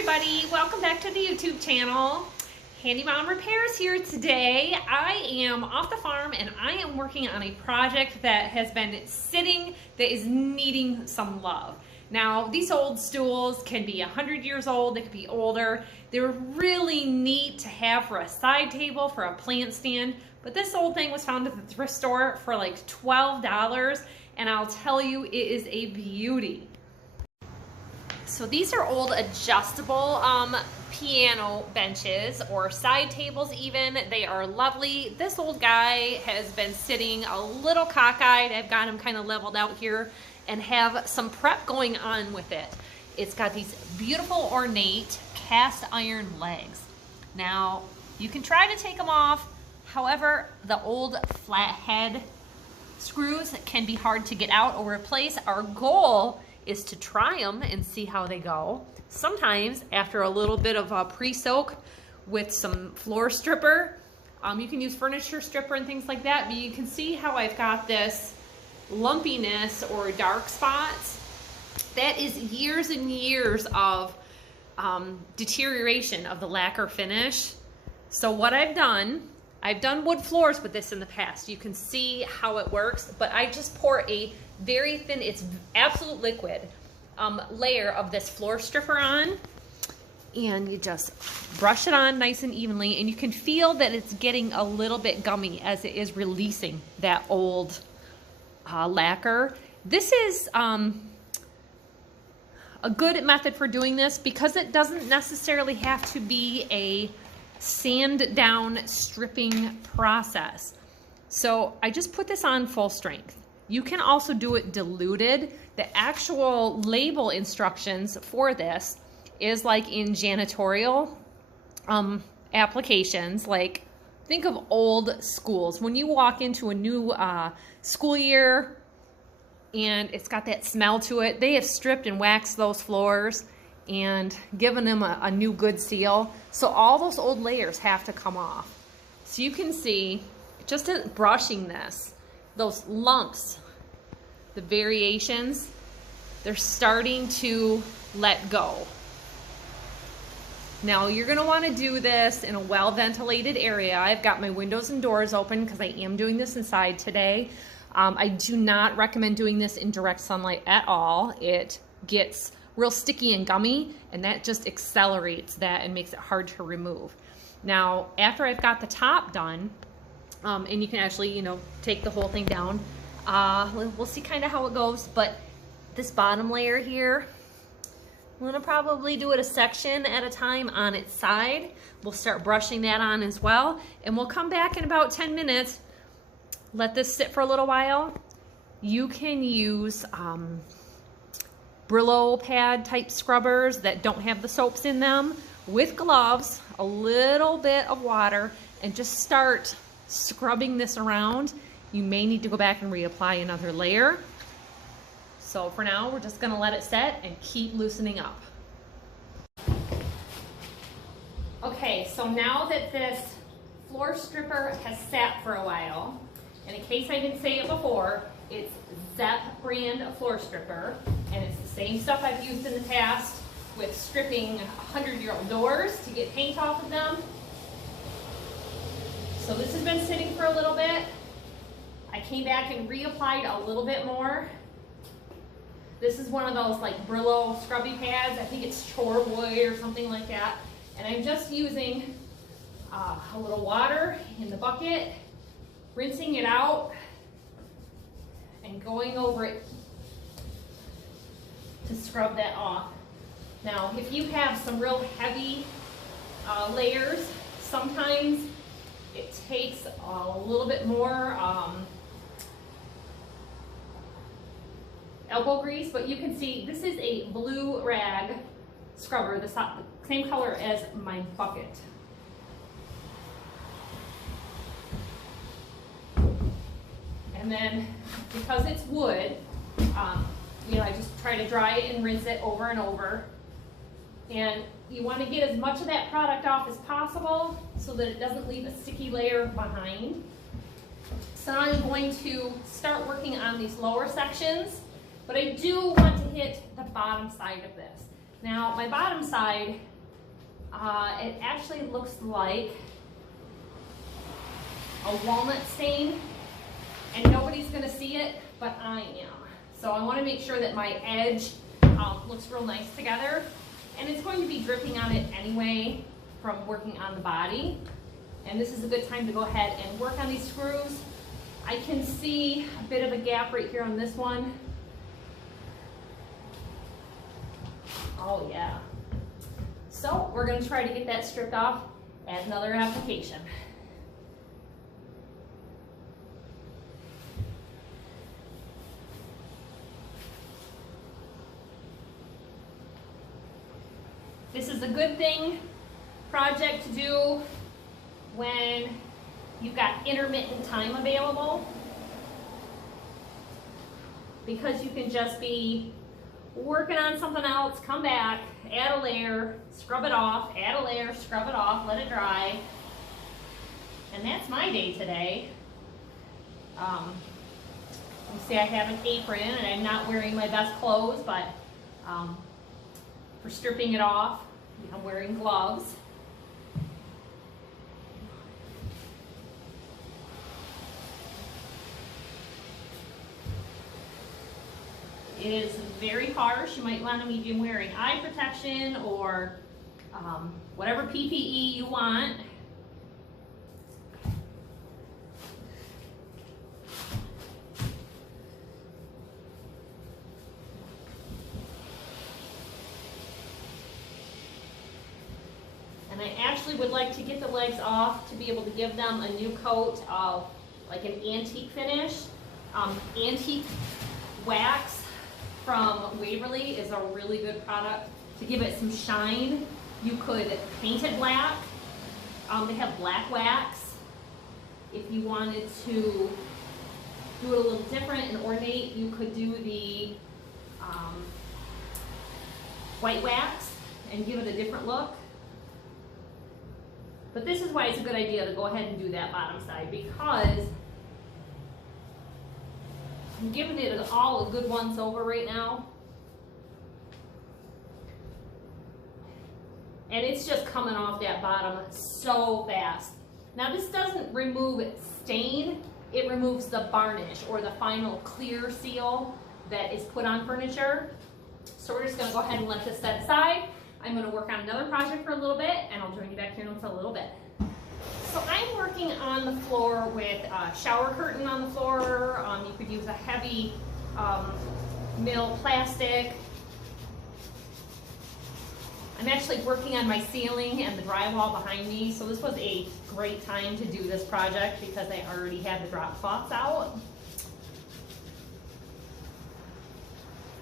everybody, welcome back to the YouTube channel. Handy Mom Repairs here today. I am off the farm and I am working on a project that has been sitting, that is needing some love. Now, these old stools can be 100 years old, they could be older. They're really neat to have for a side table, for a plant stand, but this old thing was found at the thrift store for like $12, and I'll tell you, it is a beauty. So these are old adjustable piano benches or side tables even. They are lovely. This old guy has been sitting a little cockeyed. I've got him kind of leveled out here and have some prep going on with it. It's got these beautiful ornate cast iron legs. Now, you can try to take them off. However, the old flathead screws can be hard to get out or replace. Our goal is to try them and see how they go. Sometimes after a little bit of a pre-soak with some floor stripper, you can use furniture stripper and things like that, but you can see how I've got this lumpiness or dark spots. That is years and years of deterioration of the lacquer finish. So what I've done wood floors with this in the past. You can see how it works, but I just pour a very thin, it's absolute liquid, layer of this floor stripper on, and you just brush it on nice and evenly, and you can feel that it's getting a little bit gummy as it is releasing that old lacquer. This is a good method for doing this because it doesn't necessarily have to be a sand down stripping process. So I just put this on full strength. You can also do it diluted. The actual label instructions for this is like in janitorial applications. Like, think of old schools. When you walk into a new school year and it's got that smell to it, they have stripped and waxed those floors and given them a new good seal. So all those old layers have to come off. So you can see, just at brushing this, those lumps, the variations, they're starting to let go. Now you're gonna wanna do this in a well-ventilated area. I've got my windows and doors open because I am doing this inside today. I do not recommend doing this in direct sunlight at all. It gets real sticky and gummy, and that just accelerates that and makes it hard to remove. Now, after I've got the top done, and you can actually, you know, take the whole thing down, we'll see kind of how it goes, but this bottom layer here, I'm gonna probably do it a section at a time on its side. We'll start brushing that on as well, and we'll come back in about 10 minutes, let this sit for a little while. You can use Brillo pad type scrubbers that don't have the soaps in them with gloves, a little bit of water, and just start scrubbing this around. You may need to go back and reapply another layer. So for now, we're just gonna let it set and keep loosening up. Okay, so now that this floor stripper has sat for a while, and in case I didn't say it before, it's Zepp brand floor stripper, and it's the same stuff I've used in the past with stripping 100-year-old doors to get paint off of them. So this has been sitting for a little bit. I came back and reapplied a little bit more. This is one of those like Brillo scrubby pads. I think it's chore wood or something like that. And I'm just using a little water in the bucket, rinsing it out, and going over it to scrub that off. Now, if you have some real heavy layers, sometimes it takes a little bit more elbow grease, but you can see this is a blue rag scrubber, the same color as my bucket. And then, because it's wood, you know, I just try to dry it and rinse it over and over. And you want to get as much of that product off as possible so that it doesn't leave a sticky layer behind. So now I'm going to start working on these lower sections, but I do want to hit the bottom side of this. Now my bottom side, it actually looks like a walnut stain, and nobody's gonna see it, but I am. So I wanna make sure that my edge looks real nice together, and it's going to be dripping on it anyway from working on the body. And this is a good time to go ahead and work on these screws. I can see a bit of a gap right here on this one. Oh yeah. So we're gonna try to get that stripped off at another application. This is a good project to do when you've got intermittent time available, because you can just be working on something else, come back, add a layer, scrub it off, add a layer, scrub it off, let it dry. And that's my day today. You see I have an apron and I'm not wearing my best clothes, but for stripping it off, I'm wearing gloves. It is very harsh. You might want to be wearing eye protection or whatever PPE you want. And I actually would like to get the legs off to be able to give them a new coat of like an antique finish. Antique wax from Waverly is a really good product to give it some shine. You could paint it black. They have black wax. If you wanted to do it a little different and ornate, you could do the white wax and give it a different look. But this is why it's a good idea to go ahead and do that bottom side, because I'm giving it all a good once over right now. And it's just coming off that bottom so fast. Now this doesn't remove stain, it removes the varnish or the final clear seal that is put on furniture. So we're just gonna go ahead and let this set aside. I'm gonna work on another project for a little bit, and I'll join you back here in a little bit. So I'm working on the floor with a shower curtain on the floor. You could use a heavy mill plastic. I'm actually working on my ceiling and the drywall behind me, so this was a great time to do this project because I already had the drop cloths out.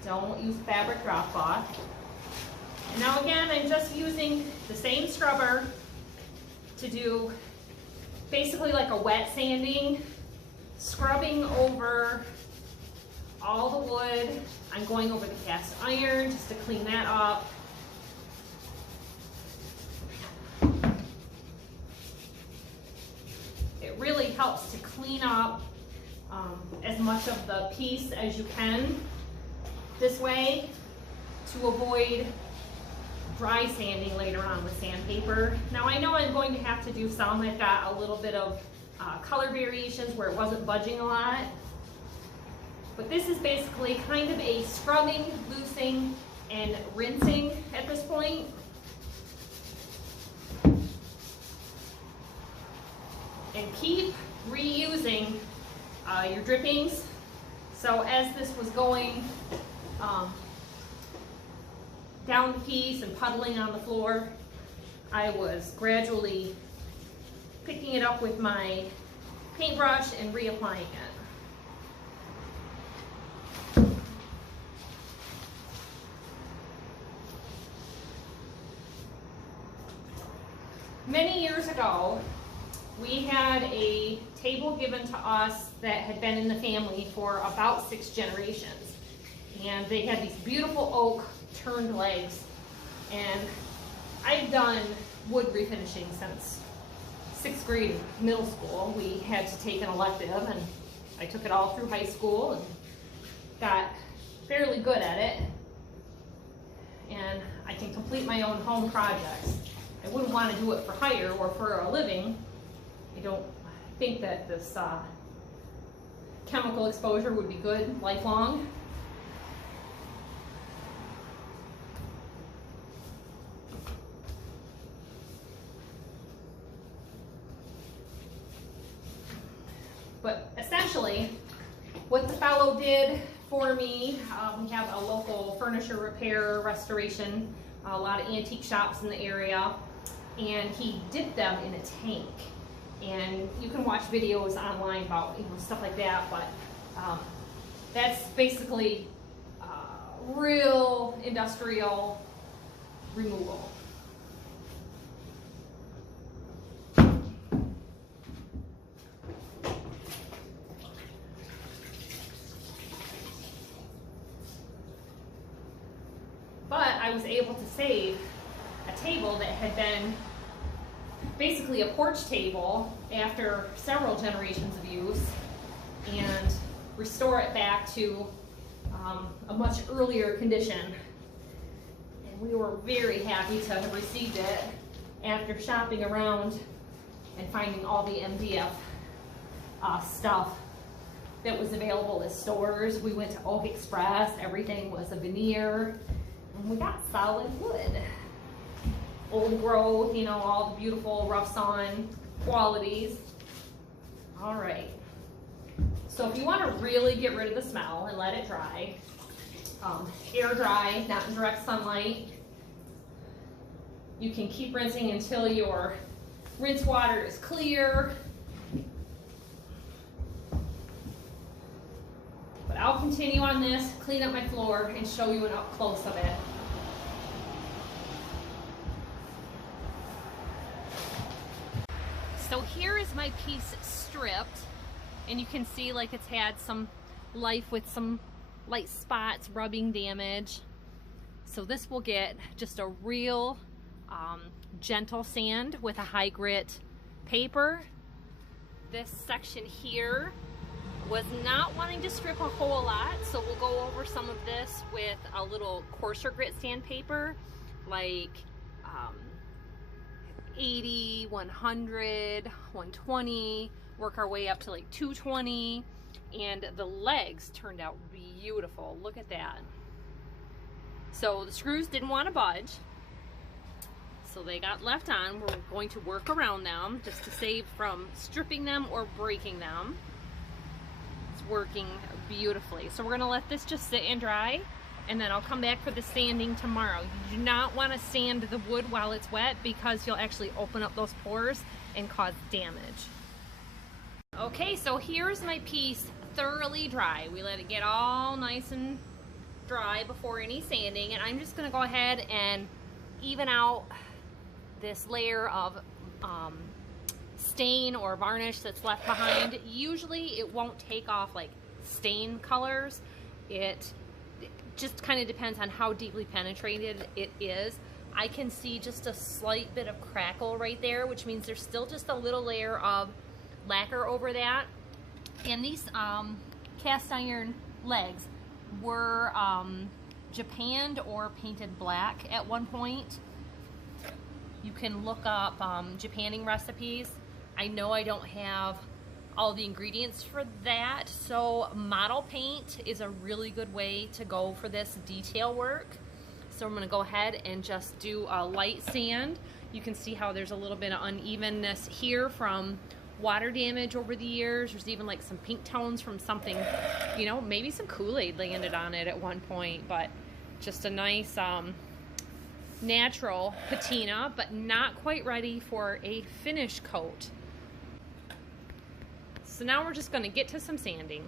Don't use fabric drop cloth. And now again, I'm just using the same scrubber to do basically like a wet sanding, scrubbing over all the wood. I'm going over the cast iron just to clean that up. It really helps to clean up as much of the piece as you can this way to avoid dry sanding later on with sandpaper. Now I know I'm going to have to do some. I've got a little bit of color variations where it wasn't budging a lot. But this is basically kind of a scrubbing, loosing, and rinsing at this point. And keep reusing your drippings. So as this was going down the piece and puddling on the floor, I was gradually picking it up with my paintbrush and reapplying it. Many years ago, we had a table given to us that had been in the family for about 6 generations. And they had these beautiful oak turned legs. And I've done wood refinishing since 6th grade middle school. We had to take an elective, and I took it all through high school and got fairly good at it. And I can complete my own home projects. I wouldn't want to do it for hire or for a living. I don't think that this chemical exposure would be good lifelong. But essentially, what the fellow did for me, we have a local furniture repair, restoration, a lot of antique shops in the area, and he dipped them in a tank. And you can watch videos online about stuff like that, but that's basically real industrial removal. But I was able to save a table that had been basically a porch table after several generations of use and restore it back to a much earlier condition. And we were very happy to have received it after shopping around and finding all the MDF stuff that was available at stores. We went to Oak Express, everything was a veneer. And we got solid wood. Old growth, all the beautiful rough sawn qualities. All right. So if you want to really get rid of the smell and let it dry, air dry, not in direct sunlight, you can keep rinsing until your rinse water is clear. But I'll continue on this, clean up my floor, and show you an up close of it. So here is my piece stripped, and you can see like it's had some life with some light spots, rubbing damage. So this will get just a real gentle sand with a high grit paper. This section here was not wanting to strip a whole lot, so we'll go over some of this with a little coarser grit sandpaper, like 80, 100, 120, work our way up to like 220, and the legs turned out beautiful. Look at that. So the screws didn't want to budge, so they got left on. We're going to work around them just to save from stripping them or breaking them. It's working beautifully. So we're going to let this just sit and dry, and then I'll come back for the sanding tomorrow. You do not want to sand the wood while it's wet because you'll actually open up those pores and cause damage. Okay, so here's my piece thoroughly dry. We let it get all nice and dry before any sanding, and I'm just going to go ahead and even out this layer of stain or varnish that's left behind. Usually it won't take off like stain colors. It just kind of depends on how deeply penetrated it is. I can see just a slight bit of crackle right there, which means there's still just a little layer of lacquer over that. And these cast iron legs were japanned or painted black at one point. You can look up japanning recipes. I know I don't have all the ingredients for that, so model paint is a really good way to go for this detail work. So I'm going to go ahead and just do a light sand. You can see how there's a little bit of unevenness here from water damage over the years. There's even like some pink tones from something, maybe some Kool-Aid landed on it at one point, but just a nice natural patina, but not quite ready for a finish coat. So now we're just going to get to some sanding.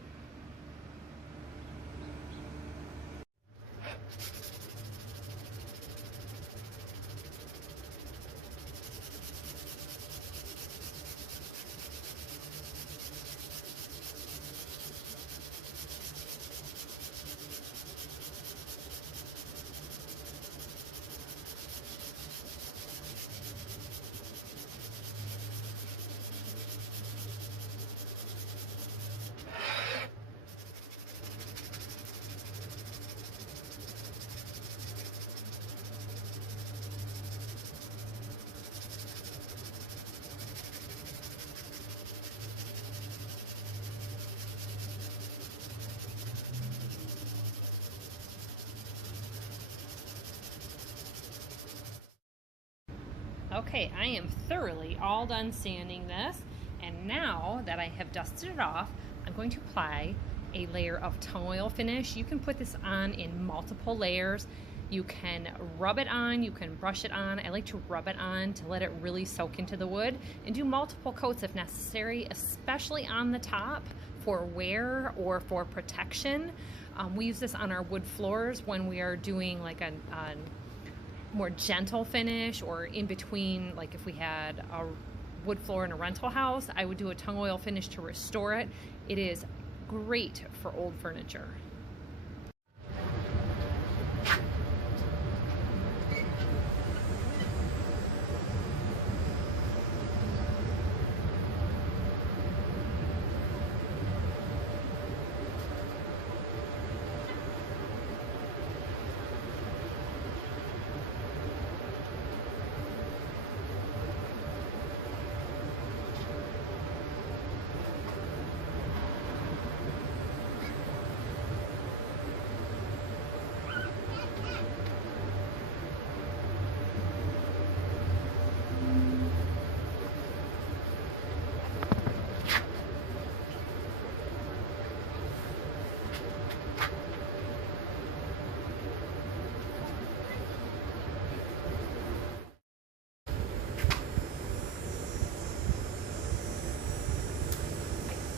Okay, I am thoroughly all done sanding this, and now that I have dusted it off, I'm going to apply a layer of tung oil finish. You can put this on in multiple layers. You can rub it on, you can brush it on. I like to rub it on to let it really soak into the wood, and do multiple coats if necessary, especially on the top for wear or for protection. We use this on our wood floors when we are doing like a more gentle finish, or in between, like if we had a wood floor in a rental house, I would do a tung oil finish to restore it. It is great for old furniture.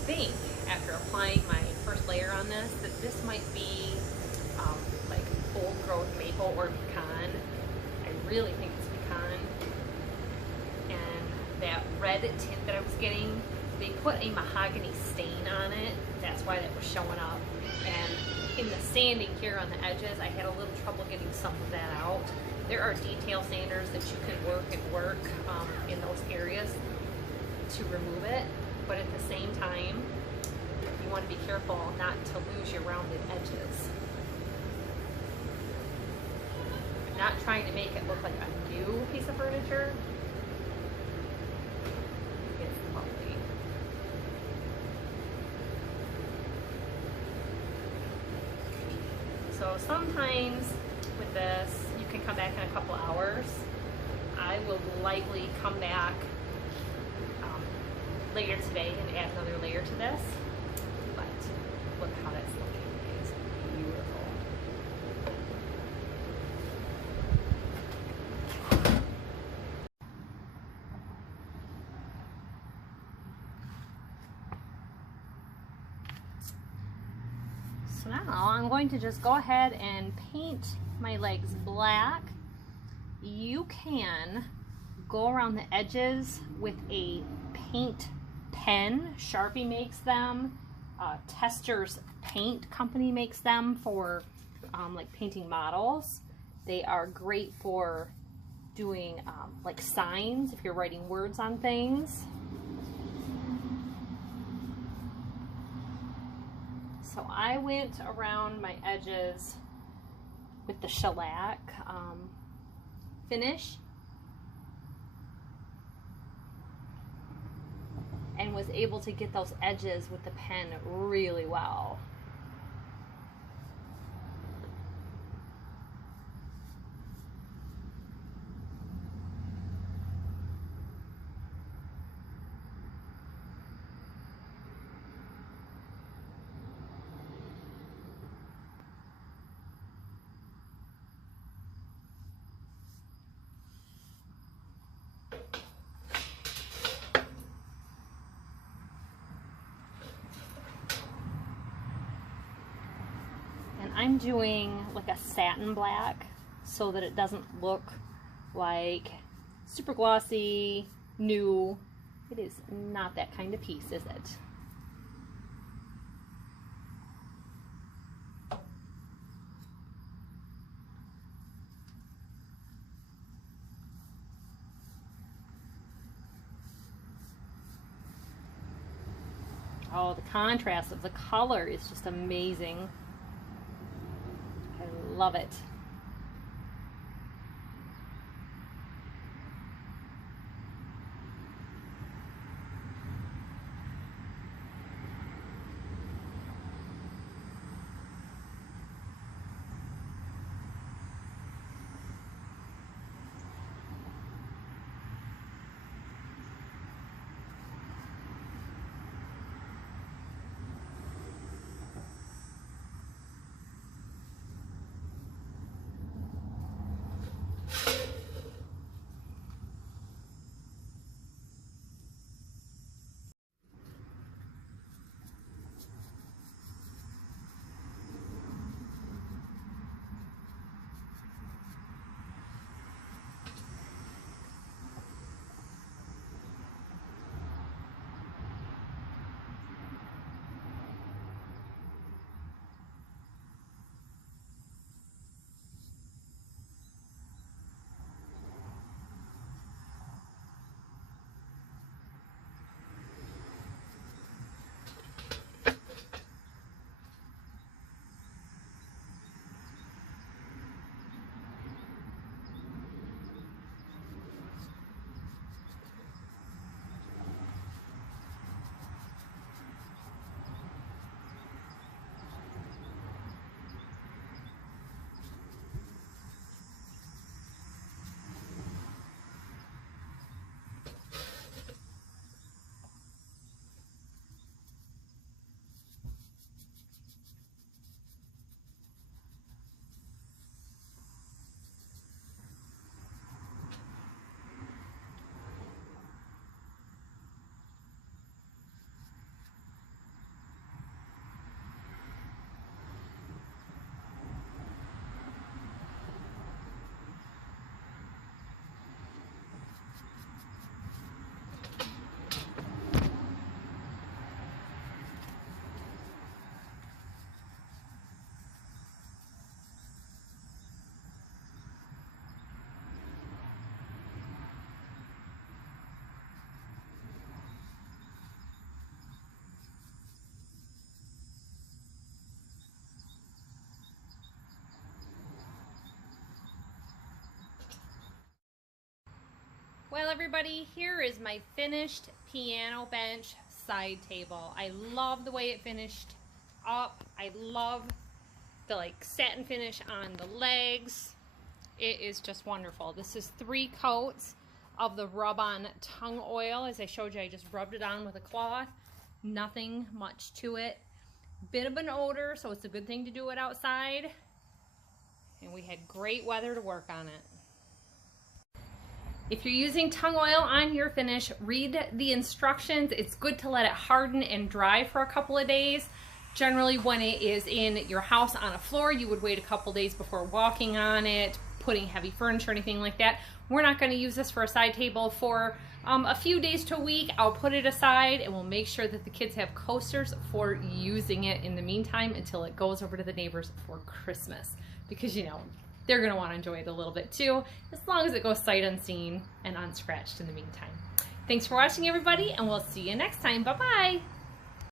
Think after applying my first layer on this that this might be like old growth maple or pecan. I really think it's pecan. And that red tint that I was getting, they put a mahogany stain on it. That's why that was showing up. And in the sanding here on the edges, I had a little trouble getting some of that out. There are detail sanders that you can work in those areas to remove it. But at the same time, you want to be careful not to lose your rounded edges. I'm not trying to make it look like a new piece of furniture. It's lovely. So sometimes with this, you can come back in a couple hours. I will likely come back later today and add another layer to this, but look how that's looking. It's beautiful. So now I'm going to just go ahead and paint my legs black. You can go around the edges with a paint pen. Sharpie makes them. Tester's Paint Company makes them for like painting models. They are great for doing like signs if you're writing words on things. So I went around my edges with the shellac finish, and was able to get those edges with the pen really well. I'm doing like a satin black so that it doesn't look like super glossy, new. It is not that kind of piece, is it? Oh, the contrast of the color is just amazing. I love it. Well, everybody, here is my finished piano bench side table. I love the way it finished up. I love the satin finish on the legs. It is just wonderful. This is 3 coats of the rub-on tongue oil. As I showed you, I just rubbed it on with a cloth. Nothing much to it. Bit of an odor, so it's a good thing to do it outside. And we had great weather to work on it. If you're using tongue oil on your finish, read the instructions. It's good to let it harden and dry for a couple of days. Generally, when it is in your house on a floor, you would wait a couple days before walking on it, putting heavy furniture, anything like that. We're not going to use this for a side table for a few days to a week. I'll put it aside and we'll make sure that the kids have coasters for using it in the meantime until it goes over to the neighbors for Christmas. Because, you know, they're going to want to enjoy it a little bit too, as long as it goes sight unseen and unscratched in the meantime. Thanks for watching, everybody, and we'll see you next time. Bye-bye.